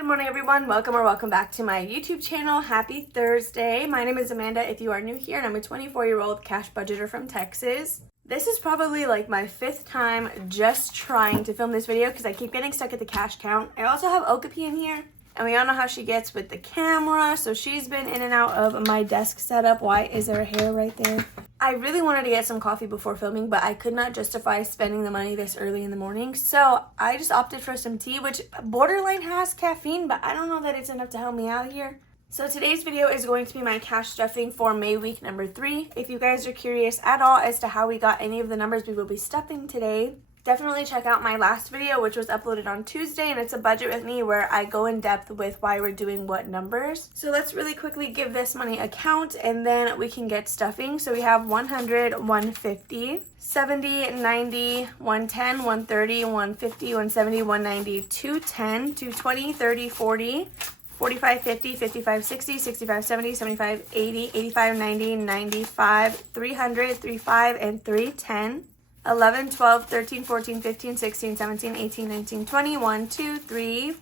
Good morning everyone, welcome back to my YouTube channel. Happy Thursday. My name is Amanda if you are new here, and I'm a 24-year-old cash budgeter from Texas. This is probably like my 5th time just trying to film this video because I keep getting stuck at the cash count. I also have Okapi in here, and we all know how she gets with the camera, so she's been in and out of my desk setup. Why is there a hair right there? I really wanted to get some coffee before filming, but I could not justify spending the money this early in the morning, so I just opted for some tea, which borderline has caffeine, but I don't know that it's enough to help me out here. So today's video is going to be my cash stuffing for May week number 3. If you guys are curious at all as to how we got any of the numbers we will be stuffing today, definitely check out my last video, which was uploaded on Tuesday, and it's a budget with me where I go in depth with why we're doing what numbers. So let's really quickly give this money a count and then we can get stuffing. So we have 100, 150, 70, 90, 110, 130, 150, 170, 190, 210, 220, 30, 40, 45, 50, 55, 60, 65, 70, 75, 80, 85, 90, 95, 300, 35, and 310. 11, 12, 13, 14, 15, 16, 17, 18, 19, 20, 1, 2, 3,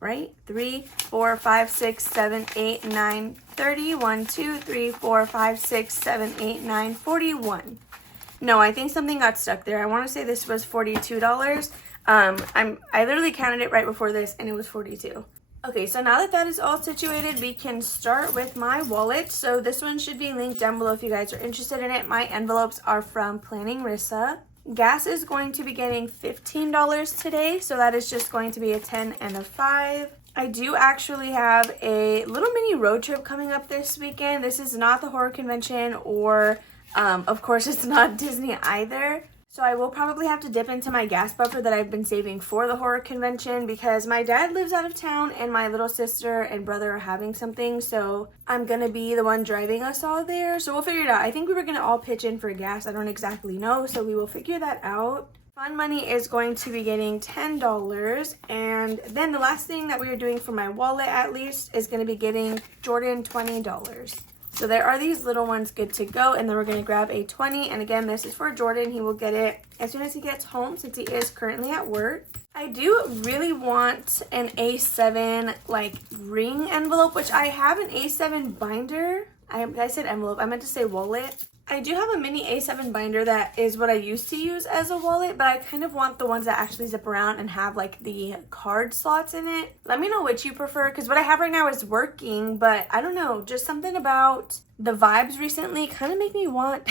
right? 3, 4, 5, 6, 7, 8, 9, 30, 1, 2, 3, 4, 5, 6, 7, 8, 9, 41. No, I think something got stuck there. I want to say this was $42. I literally counted it right before this and it was 42. Okay, so now that is all situated, we can start with my wallet. So this one should be linked down below if you guys are interested in it. My envelopes are from Planning Rissa. Gas is going to be getting $15 today, so that is just going to be a 10 and a 5. I do actually have a little mini road trip coming up this weekend. This is not the horror convention, or of course it's not Disney either. So I will probably have to dip into my gas buffer that I've been saving for the horror convention because my dad lives out of town and my little sister and brother are having something. So I'm going to be the one driving us all there. So we'll figure it out. I think we were going to all pitch in for gas. I don't exactly know. So we will figure that out. Fun money is going to be getting $10. And then the last thing that we are doing for my wallet at least is going to be getting Jordan $20. So there are these little ones good to go, and then we're going to grab a 20, and again, this is for Jordan. He will get it as soon as he gets home since he is currently at work. I do really want an A7 like ring envelope, which I have an A7 binder. I said envelope, I meant to say wallet. I do have a mini A7 binder that is what I used to use as a wallet, but I kind of want the ones that actually zip around and have like the card slots in it. Let me know which you prefer, because what I have right now is working, but I don't know, just something about the vibes recently kind of make me want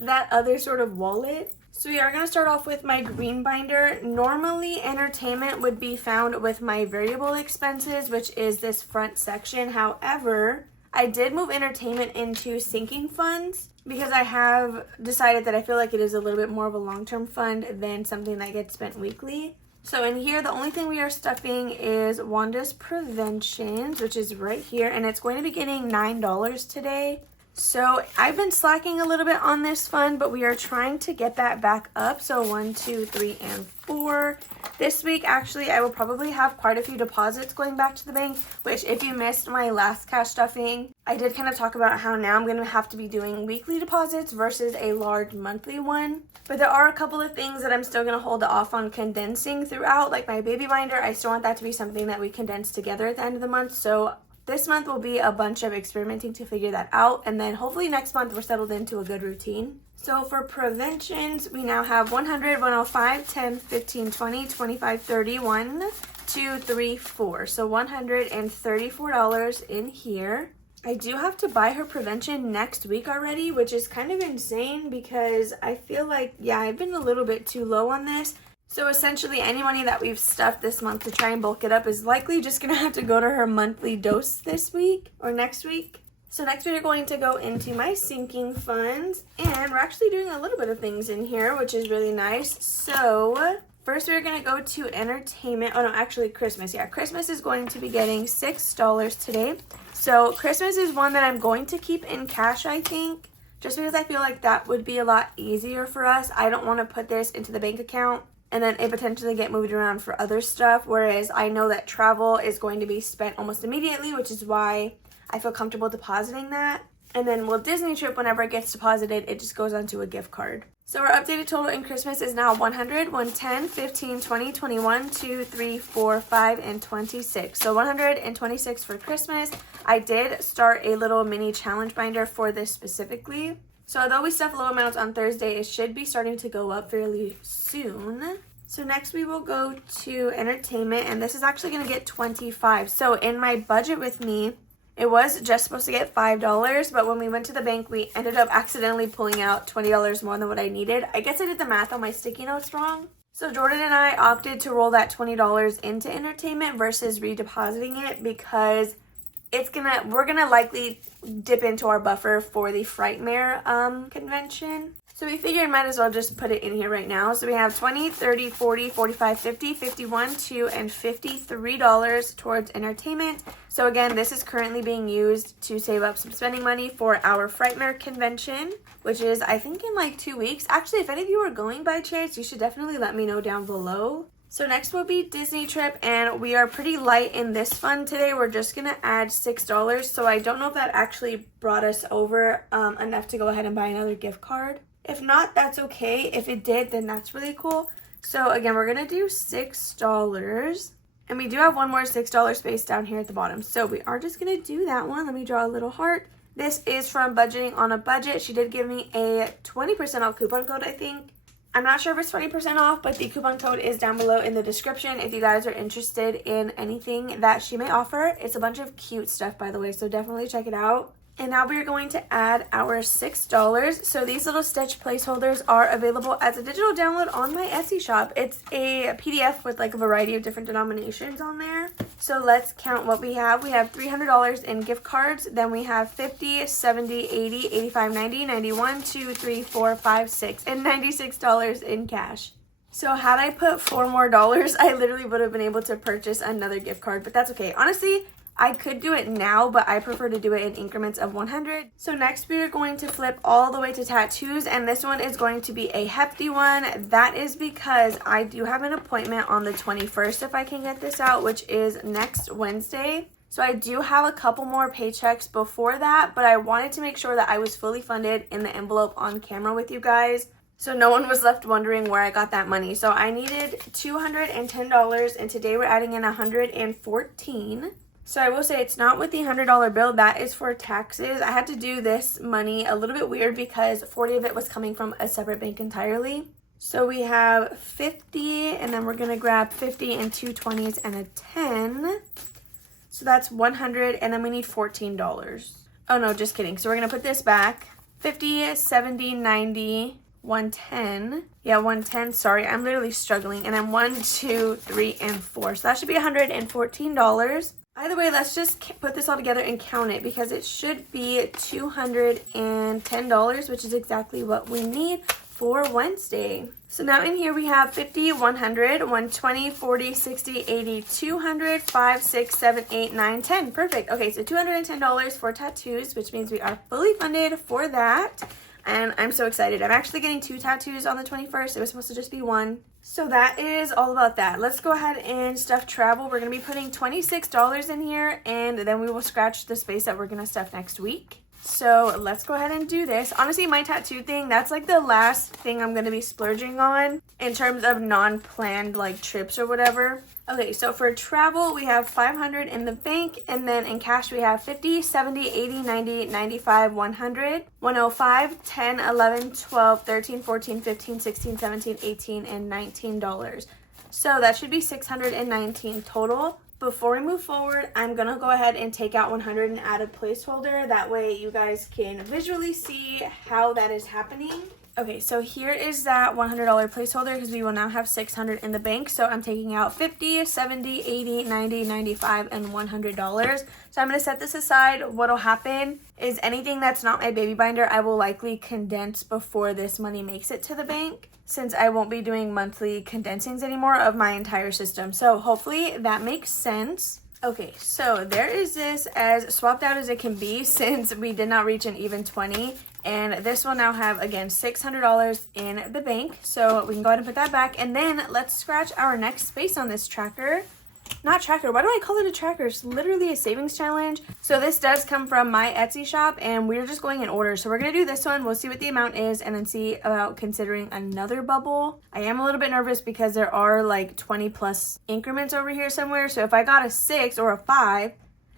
that other sort of wallet. So we are going to start off with my green binder. Normally entertainment would be found with my variable expenses, which is this front section. However, I did move entertainment into sinking funds because I have decided that I feel like it is a little bit more of a long-term fund than something that gets spent weekly. So in here, the only thing we are stuffing is Wanda's Preventions, which is right here, and it's going to be getting $9 today. So I've been slacking a little bit on this fund, but we are trying to get that back up. So 1, 2, 3, and 4. This week, actually, I will probably have quite a few deposits going back to the bank, which if you missed my last cash stuffing, I did kind of talk about how now I'm going to have to be doing weekly deposits versus a large monthly one. But there are a couple of things that I'm still going to hold off on condensing throughout, like my baby binder. I still want that to be something that we condense together at the end of the month. So this month will be a bunch of experimenting to figure that out, and then hopefully next month we're settled into a good routine. So for preventions, we now have 100, 105, 10, 15, 20, 25, 30, 1, 2, 3, 4. So $134 in here. I do have to buy her prevention next week already, which is kind of insane because I feel like, yeah, I've been a little bit too low on this. So essentially any money that we've stuffed this month to try and bulk it up is likely just going to have to go to her monthly dose this week or next week. So next we are going to go into my sinking funds, and we're actually doing a little bit of things in here, which is really nice. So first we're going to go to entertainment. Oh no, actually Christmas. Yeah, Christmas is going to be getting $6 today. So Christmas is one that I'm going to keep in cash, I think, just because I feel like that would be a lot easier for us. I don't want to put this into the bank account and then it potentially get moved around for other stuff, whereas I know that travel is going to be spent almost immediately, which is why I feel comfortable depositing that. And then with Disney trip, whenever it gets deposited, it just goes onto a gift card. So our updated total in Christmas is now 100, 110, 15, 20, 21, 2, 3, 4, 5, and 26. So 126 for Christmas. I did start a little mini challenge binder for this specifically. So although we stuff low amounts on Thursday, it should be starting to go up fairly soon. So next we will go to entertainment, and this is actually going to get 25. So in my budget with me, it was just supposed to get $5, but when we went to the bank, we ended up accidentally pulling out $20 more than what I needed. I guess I did the math on my sticky notes wrong. So Jordan and I opted to roll that $20 into entertainment versus redepositing it because we're gonna likely dip into our buffer for the Frightmare convention. So we figured might as well just put it in here right now. So we have 20, 30, 40, 45, 50, 51, $2, and $53 towards entertainment. So again, this is currently being used to save up some spending money for our Frightmare convention, which is I think in like 2 weeks. Actually, if any of you are going by chance, you should definitely let me know down below. So next will be Disney trip, and we are pretty light in this fund today. We're just gonna add $6. So I don't know if that actually brought us over enough to go ahead and buy another gift card. If not, that's okay. If it did, then that's really cool. So again, we're gonna do $6. And we do have one more $6 space down here at the bottom. So we are just gonna do that one. Let me draw a little heart. This is from Budgeting on a Budget. She did give me a 20% off coupon code, I think. I'm not sure if it's 20% off, but the coupon code is down below in the description if you guys are interested in anything that she may offer. It's a bunch of cute stuff, by the way, so definitely check it out. And now we're going to add our $6. So these little stitch placeholders are available as a digital download on my Etsy shop. It's a PDF with like a variety of different denominations on there. So let's count what we have. We have $300 in gift cards. Then we have 50, 70, 80, 85, 90, 91, 2, 3, 4, 5, 6, and $96 in cash. So had I put $4 more, I literally would have been able to purchase another gift card, but that's okay. Honestly, I could do it now, but I prefer to do it in increments of 100. So next we are going to flip all the way to tattoos, and this one is going to be a hefty one. That is because I do have an appointment on the 21st if I can get this out, which is next Wednesday. So I do have a couple more paychecks before that, but I wanted to make sure that I was fully funded in the envelope on camera with you guys, so no one was left wondering where I got that money. So I needed $210, and today we're adding in $114. So I will say it's not with the $100 bill. That is for taxes. I had to do this money a little bit weird because 40 of it was coming from a separate bank entirely. So we have 50, and then we're going to grab 50 and two 20s and a 10. So that's 100, and then we need $14. Oh no, just kidding. So we're going to put this back. 50, 70, 90, 110. Yeah, 110. Sorry, I'm literally struggling. And then 1, 2, 3, and 4. So that should be $114. Either way, let's just put this all together and count it because it should be $210, which is exactly what we need for Wednesday. So now in here we have 50, 100, 120, 40, 60, 80, 200, 5, 6, 7, 8, 9, 10. Perfect. Okay, so $210 for tattoos, which means we are fully funded for that. And I'm so excited. I'm actually getting 2 tattoos on the 21st. It was supposed to just be 1. So that is all about that. Let's go ahead and stuff travel. We're going to be putting $26 in here, and then we will scratch the space that we're going to stuff next week. So let's go ahead and do this. Honestly, my tattoo thing, that's like the last thing I'm going to be splurging on in terms of non-planned like trips or whatever. Okay, so for travel, we have $500 in the bank, and then in cash we have 50, 70, 80, 90, 95, 100, 105, 10, 11, 12, 13, 14, 15, 16, 17, 18, and $19. So that should be $619 total. Before we move forward, I'm going to go ahead and take out 100 and add a placeholder. That way you guys can visually see how that is happening. Okay, so here is that $100 placeholder because we will now have $600 in the bank. So I'm taking out 50, 70, 80, 90, 95, and $100. So I'm going to set this aside. What'll happen is anything that's not my baby binder, I will likely condense before this money makes it to the bank, since I won't be doing monthly condensings anymore of my entire system. So hopefully that makes sense. Okay, so there is this as swapped out as it can be since we did not reach an even 20. And this will now have, again, $600 in the bank. So we can go ahead and put that back. And then let's scratch our next space on this tracker. not tracker. Why do I call it a tracker? It's literally a savings challenge. So this does come from my Etsy shop, and we're just going in order. So we're going to do this one. We'll see what the amount is and then see about considering another bubble. I am a little bit nervous because there are like 20 plus increments over here somewhere. So if I got a 6 or a 5,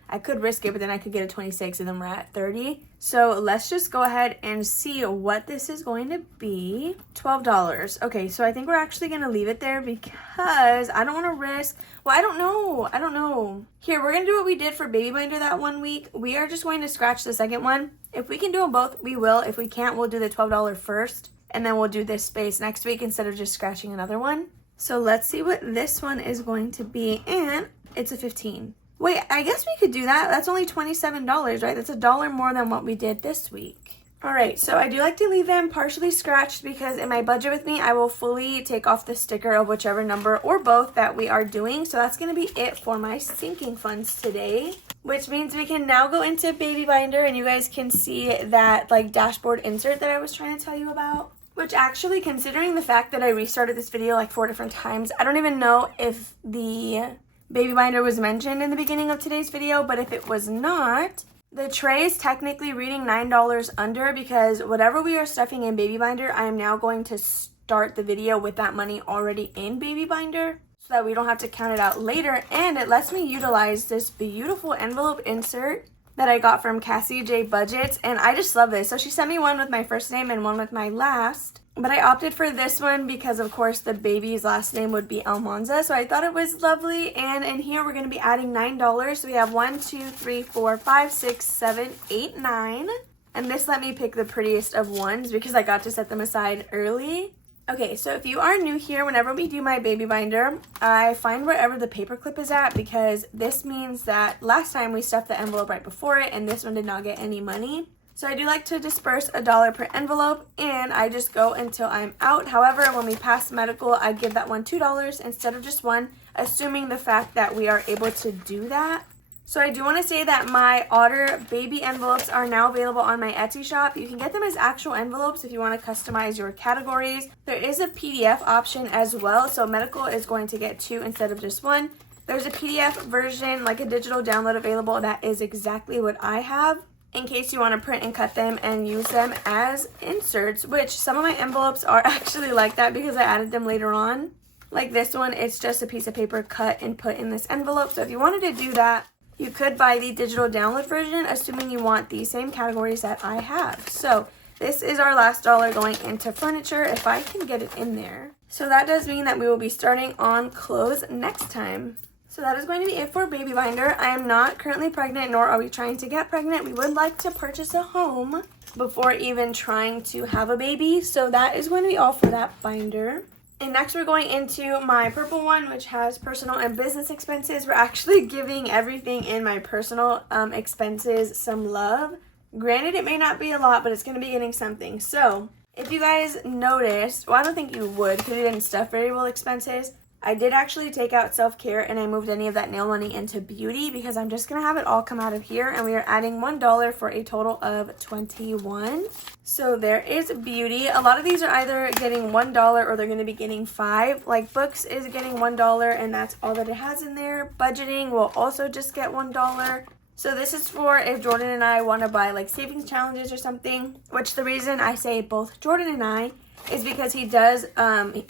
I could risk it, but then I could get a 26 and then we're at 30. So let's just go ahead and see what this is going to be. $12. Okay, so I think we're actually going to leave it there because I don't want to risk. Well, I don't know. Here, we're going to do what we did for Baby Binder that one week. We are just going to scratch the second one. If we can do them both, we will. If we can't, we'll do the $12 first. And then we'll do this space next week instead of just scratching another one. So let's see what this one is going to be. And it's a 15. Wait, I guess we could do that. That's only $27, right? That's $1 more than what we did this week. All right, so I do like to leave them partially scratched because in my budget with me, I will fully take off the sticker of whichever number or both that we are doing. So that's going to be it for my sinking funds today, which means we can now go into Baby Binder and you guys can see that like dashboard insert that I was trying to tell you about. Which actually, considering the fact that I restarted this video like 4 different times, I don't even know if the Baby Binder was mentioned in the beginning of today's video, but if it was not, the tray is technically reading $9 under because whatever we are stuffing in Baby Binder, I am now going to start the video with that money already in Baby Binder so that we don't have to count it out later. And it lets me utilize this beautiful envelope insert that I got from Cassie J Budgets, and I just love this. So she sent me one with my first name and one with my last. But I opted for this one because, of course, the baby's last name would be Almanza. So I thought it was lovely. And in here, we're going to be adding $9. So we have 1, 2, 3, 4, 5, 6, 7, 8, 9. And this let me pick the prettiest of ones because I got to set them aside early. Okay, so if you are new here, whenever we do my Baby Binder, I find wherever the paper clip is at because this means that last time we stuffed the envelope right before it and this one did not get any money. So I do like to disperse $1 per envelope and I just go until I'm out. However, when we pass medical, I give that one $2 instead of just $1, assuming the fact that we are able to do that. So I do want to say that my Otter baby envelopes are now available on my Etsy shop. You can get them as actual envelopes if you want to customize your categories. There is a PDF option as well, so medical is going to get 2 instead of just 1. There's a PDF version, like a digital download available, that is exactly what I have, in case you want to print and cut them and use them as inserts, which some of my envelopes are actually like that because I added them later on. Like this one, it's just a piece of paper cut and put in this envelope. So if you wanted to do that, you could buy the digital download version, assuming you want the same categories that I have. So this is our last dollar going into furniture, if I can get it in there. So that does mean that we will be starting on clothes next time. So that is going to be it for Baby Binder. I am not currently pregnant, nor are we trying to get pregnant. We would like to purchase a home before even trying to have a baby. So that is going to be all for that binder. And next we're going into my purple one, which has personal and business expenses. We're actually giving everything in my personal expenses some love. Granted, it may not be a lot, but it's going to be getting something. So if you guys noticed, well, I don't think you would because we didn't stuff variable expenses. I did actually take out self-care and I moved any of that nail money into beauty because I'm just going to have it all come out of here, and we are adding $1 for a total of $21. So there is beauty. A lot of these are either getting $1 or they're going to be getting 5. Like books is getting $1 and that's all that it has in there. Budgeting will also just get $1. So this is for if Jordan and I want to buy like savings challenges or something, which the reason I say both Jordan and I is because he does,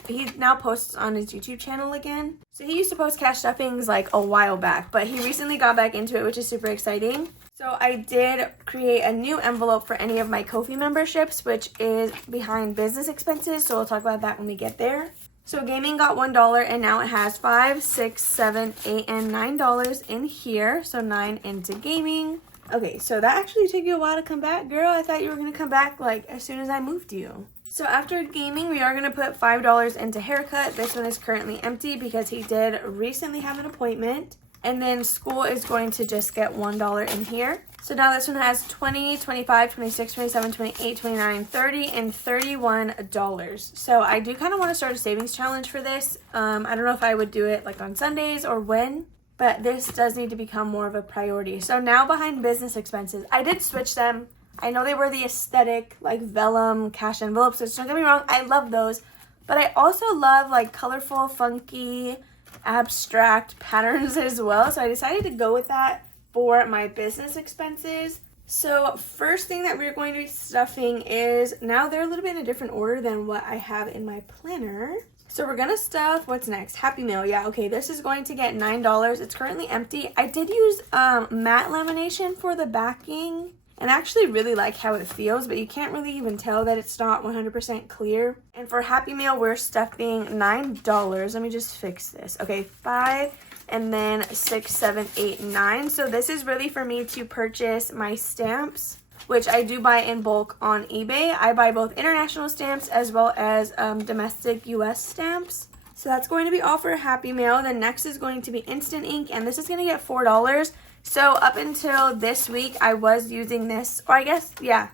he now posts on his YouTube channel again. So he used to post cash stuffings like a while back, but he recently got back into it, which is super exciting. So I did create a new envelope for any of my Ko-fi memberships, which is behind business expenses. So we'll talk about that when we get there. So gaming got $1 and now it has $5, $6, $7, $8, and $9 in here. So 9 into gaming. Okay, so that actually took you a while to come back, girl. I thought you were gonna come back like as soon as I moved you. So after gaming, we are going to put $5 into haircut. This one is currently empty because he did recently have an appointment. And then school is going to just get $1 in here. So now this one has $20, $25, $26, $27, $28, $29, $30, and $31. So I do kind of want to start a savings challenge for this. I don't know if I would do it like on Sundays or when, but this does need to become more of a priority. So now behind business expenses, I did switch them. I know they were the aesthetic, like vellum cash envelopes, so don't get me wrong, I love those. But I also love like colorful, funky, abstract patterns as well. So I decided to go with that for my business expenses. So first thing that we're going to be stuffing is, now they're a little bit in a different order than what I have in my planner. So we're gonna stuff, what's next? Happy Meal. Yeah, okay, this is going to get $9. It's currently empty. I did use matte lamination for the backing, and I actually really like how it feels, but you can't really even tell that it's not 100% clear. And for Happy Meal, we're stuffing $9. Let me just fix this. Okay, 5, and then 6, 7, 8, 9. So this is really for me to purchase my stamps, which I do buy in bulk on eBay. I buy both international stamps as well as domestic US stamps. So that's going to be all for Happy Meal. Then next is going to be Instant Ink, and this is going to get $4. So up until this week, I was using this, or I guess, yeah,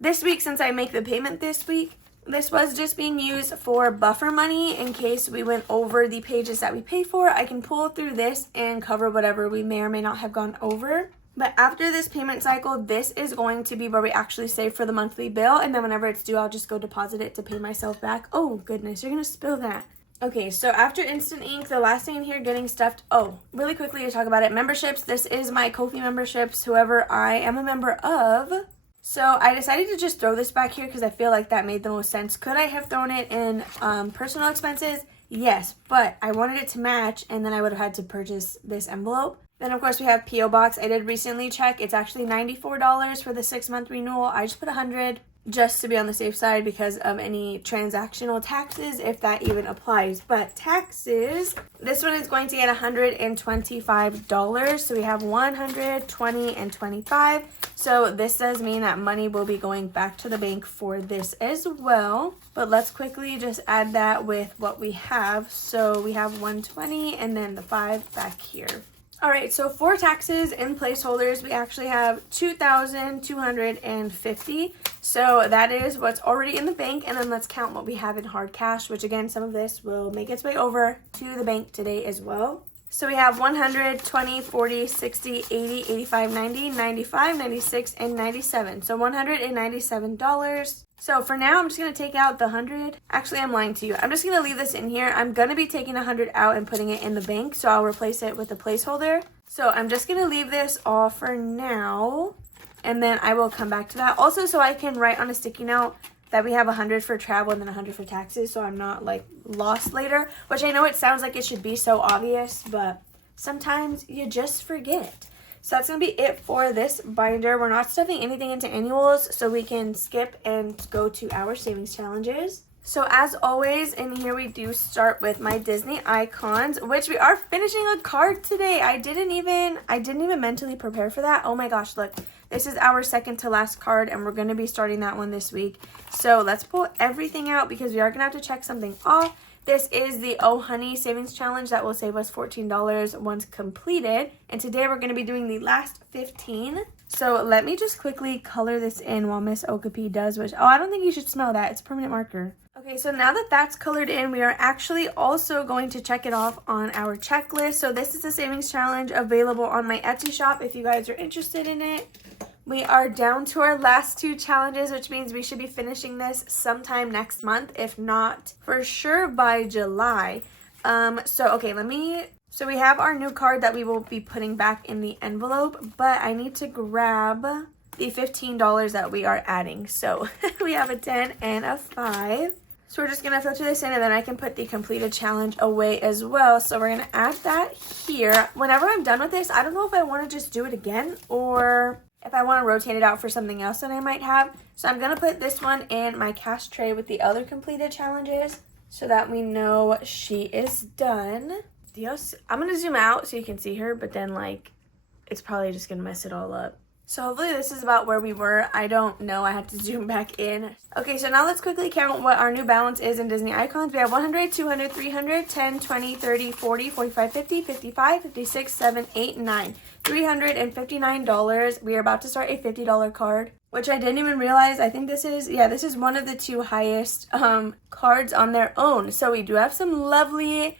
this week, since I make the payment this week, this was just being used for buffer money in case we went over the pages that we pay for. I can pull through this and cover whatever we may or may not have gone over. But after this payment cycle, this is going to be where we actually save for the monthly bill. And then whenever it's due, I'll just go deposit it to pay myself back. Oh, goodness, you're going to spill that. Okay, so after Instant Ink, the last thing in here getting stuffed. Oh, really quickly to talk about it. Memberships. This is my Ko-fi memberships, whoever I am a member of. So I decided to just throw this back here because I feel like that made the most sense. Could I have thrown it in personal expenses? Yes, but I wanted it to match, and then I would have had to purchase this envelope. Then, of course, we have P.O. Box. I did recently check. It's actually $94 for the 6-month renewal. I just put $100 just to be on the safe side because of any transactional taxes, if that even applies. But taxes, this one is going to get $125. So we have 100, 20, and 25. So this does mean that money will be going back to the bank for this as well. But let's quickly just add that with what we have. So we have 120 and then the 5 back here. All right, so for taxes and placeholders, we actually have $2,250. So that is what's already in the bank. And then let's count what we have in hard cash, which again, some of this will make its way over to the bank today as well. So we have 100, 20, 40, 60, 80, 85, 90, 95, 96, and 97. So $197. So for now, I'm just going to take out the 100. Actually, I'm lying to you. I'm just going to leave this in here. I'm going to be taking 100 out and putting it in the bank. So I'll replace it with a placeholder. So I'm just going to leave this all for now. And then I will come back to that. Also, so I can write on a sticky note that we have 100 for travel and then 100 for taxes, so I'm not like lost later, which I know it sounds like it should be so obvious, but sometimes you just forget. So that's gonna be it for this binder. We're not stuffing anything into annuals, so we can skip and go to our savings challenges. So as always, in here we do start with my Disney icons, which we are finishing a card today. I didn't even mentally prepare for that. Oh my gosh, look. This is our second to last card, and we're going to be starting that one this week. So let's pull everything out because we are going to have to check something off. This is the Oh Honey Savings Challenge that will save us $14 once completed. And today we're going to be doing the last 15. So let me just quickly color this in while Miss Okapi does, which, oh, I don't think you should smell that. It's permanent marker. Okay, so now that that's colored in, we are actually also going to check it off on our checklist. So this is the savings challenge available on my Etsy shop if you guys are interested in it. We are down to our last 2 challenges, which means we should be finishing this sometime next month, if not for sure by July. So we have our new card that we will be putting back in the envelope, but I need to grab the $15 that we are adding. So we have a 10 and a 5. So we're just going to filter this in, and then I can put the completed challenge away as well. So we're going to add that here. Whenever I'm done with this, I don't know if I want to just do it again or if I want to rotate it out for something else that I might have. So I'm going to put this one in my cash tray with the other completed challenges so that we know she is done. Dios. I'm going to zoom out so you can see her, but then like it's probably just going to mess it all up. So hopefully this is about where we were. I don't know. I had to zoom back in. Okay, so now let's quickly count what our new balance is in Disney icons. We have 100, 200, 300, 10, 20, 30, 40, 45, 50, 55, 56, 7, 8, 9. $359. We are about to start a $50 card, which I didn't even realize. I think this is one of the 2 highest cards on their own. So we do have some lovely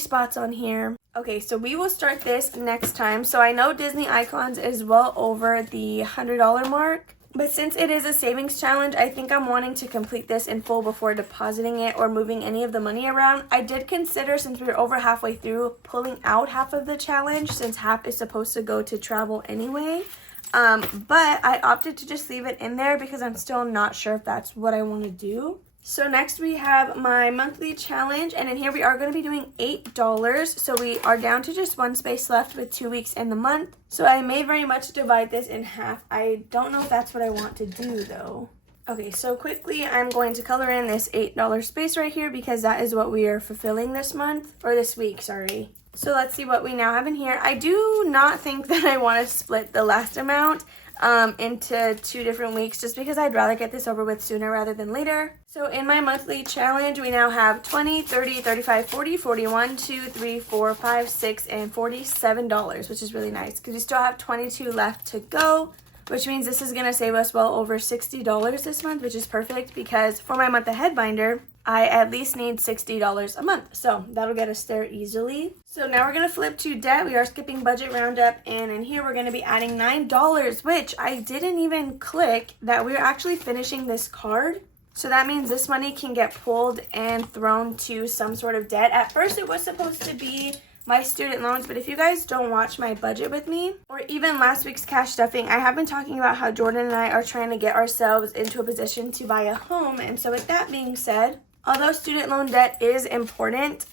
spots on here. Okay, so we will start this next time. So I know Disney icons is well over the $100 mark. But since it is a savings challenge, I think I'm wanting to complete this in full before depositing it or moving any of the money around. I did consider, since we were over halfway through, pulling out half of the challenge since half is supposed to go to travel anyway. But I opted to just leave it in there because I'm still not sure if that's what I want to do. So next we have my monthly challenge, and in here we are going to be doing $8. So we are down to just one space left with 2 weeks in the month. So I may very much divide this in half. I don't know if that's what I want to do though. Okay, so quickly I'm going to color in this $8 space right here because that is what we are fulfilling this month, or this week, sorry. So let's see what we now have in here. I do not think that I want to split the last amount into 2 different weeks just because I'd rather get this over with sooner rather than later. So in my monthly challenge, we now have 20, 30, 35, 40, 41, 2, 3, 4, 5, 6, and $47, which is really nice because we still have 22 left to go, which means this is going to save us well over $60 this month, which is perfect because for my month ahead binder, I at least need $60 a month. So that'll get us there easily. So now we're going to flip to debt. We are skipping budget roundup, and in here we're going to be adding $9, which I didn't even click that we're actually finishing this card. So that means this money can get pulled and thrown to some sort of debt. At first it was supposed to be my student loans, but if you guys don't watch my budget with me or even last week's cash stuffing, I have been talking about how Jordan and I are trying to get ourselves into a position to buy a home. And so with that being said, although student loan debt is important,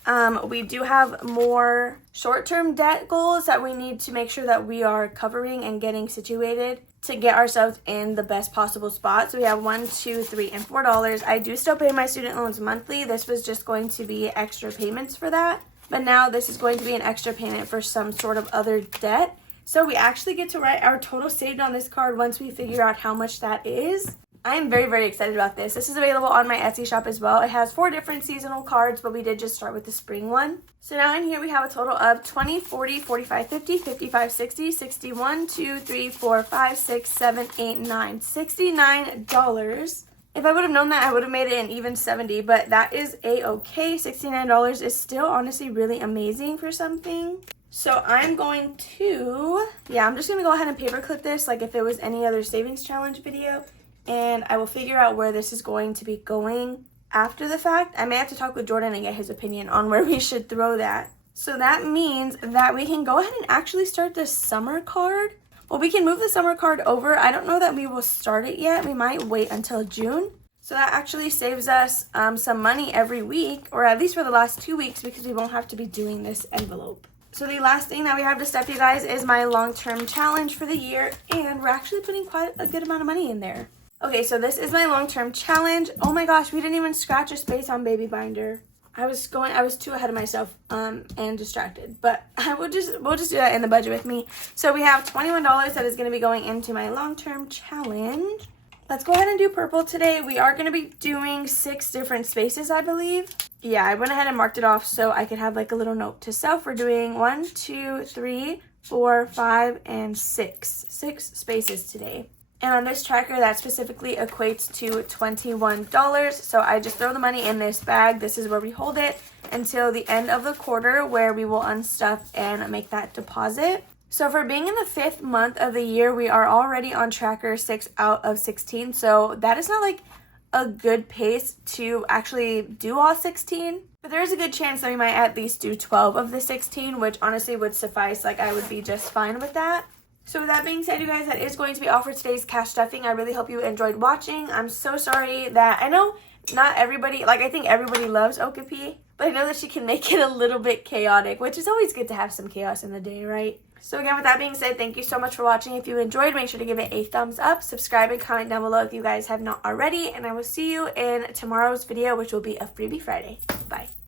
we do have more short-term debt goals that we need to make sure that we are covering and getting situated to get ourselves in the best possible spot. So we have $1, $2, $3, and $4. I do still pay my student loans monthly. This was just going to be extra payments for that. But now this is going to be an extra payment for some sort of other debt. So we actually get to write our total saved on this card once we figure out how much that is. I am very, very excited about this. This is available on my Etsy shop as well. It has 4 different seasonal cards, but we did just start with the spring one. So now in here we have a total of 20, 40, 45, 50, 55, 60, 61, 2, 3, 4, 5, 6, 7, 8, 9, $69. If I would have known that, I would have made it an even 70, but that is a-okay. $69 is still honestly really amazing for something. So I'm going to, I'm just going to go ahead and paperclip this like if it was any other savings challenge video. And I will figure out where this is going to be going after the fact. I may have to talk with Jordan and get his opinion on where we should throw that. So that means that we can go ahead and actually start the summer card. Well, we can move the summer card over. I don't know that we will start it yet. We might wait until June. So that actually saves us some money every week, or at least for the last 2 weeks, because we won't have to be doing this envelope. So the last thing that we have to stuff, you guys, is my long-term challenge for the year. And we're actually putting quite a good amount of money in there. Okay, so this is my long-term challenge. Oh my gosh, we didn't even scratch a space on baby binder. I was too ahead of myself and distracted, but we'll just do that in the budget with me. So we have $21 that is going to be going into my long-term challenge. Let's go ahead and do purple today. We are going to be doing 6 different spaces, I believe. Yeah, I went ahead and marked it off so I could have like a little note to self. We're doing 1, 2, 3, 4, 5, and 6 spaces today. And on this tracker, that specifically equates to $21. So I just throw the money in this bag. This is where we hold it until the end of the quarter, where we will unstuff and make that deposit. So for being in the 5th month of the year, we are already on tracker 6 out of 16. So that is not like a good pace to actually do all 16. But there is a good chance that we might at least do 12 of the 16, which honestly would suffice. Like, I would be just fine with that. So with that being said, you guys, that is going to be all for today's cash stuffing. I really hope you enjoyed watching. I'm so sorry that I know not everybody, like I think everybody loves Okapi, but I know that she can make it a little bit chaotic, which is always good to have some chaos in the day, right? So again, with that being said, thank you so much for watching. If you enjoyed, make sure to give it a thumbs up, subscribe, and comment down below if you guys have not already. And I will see you in tomorrow's video, which will be a Freebie Friday. Bye.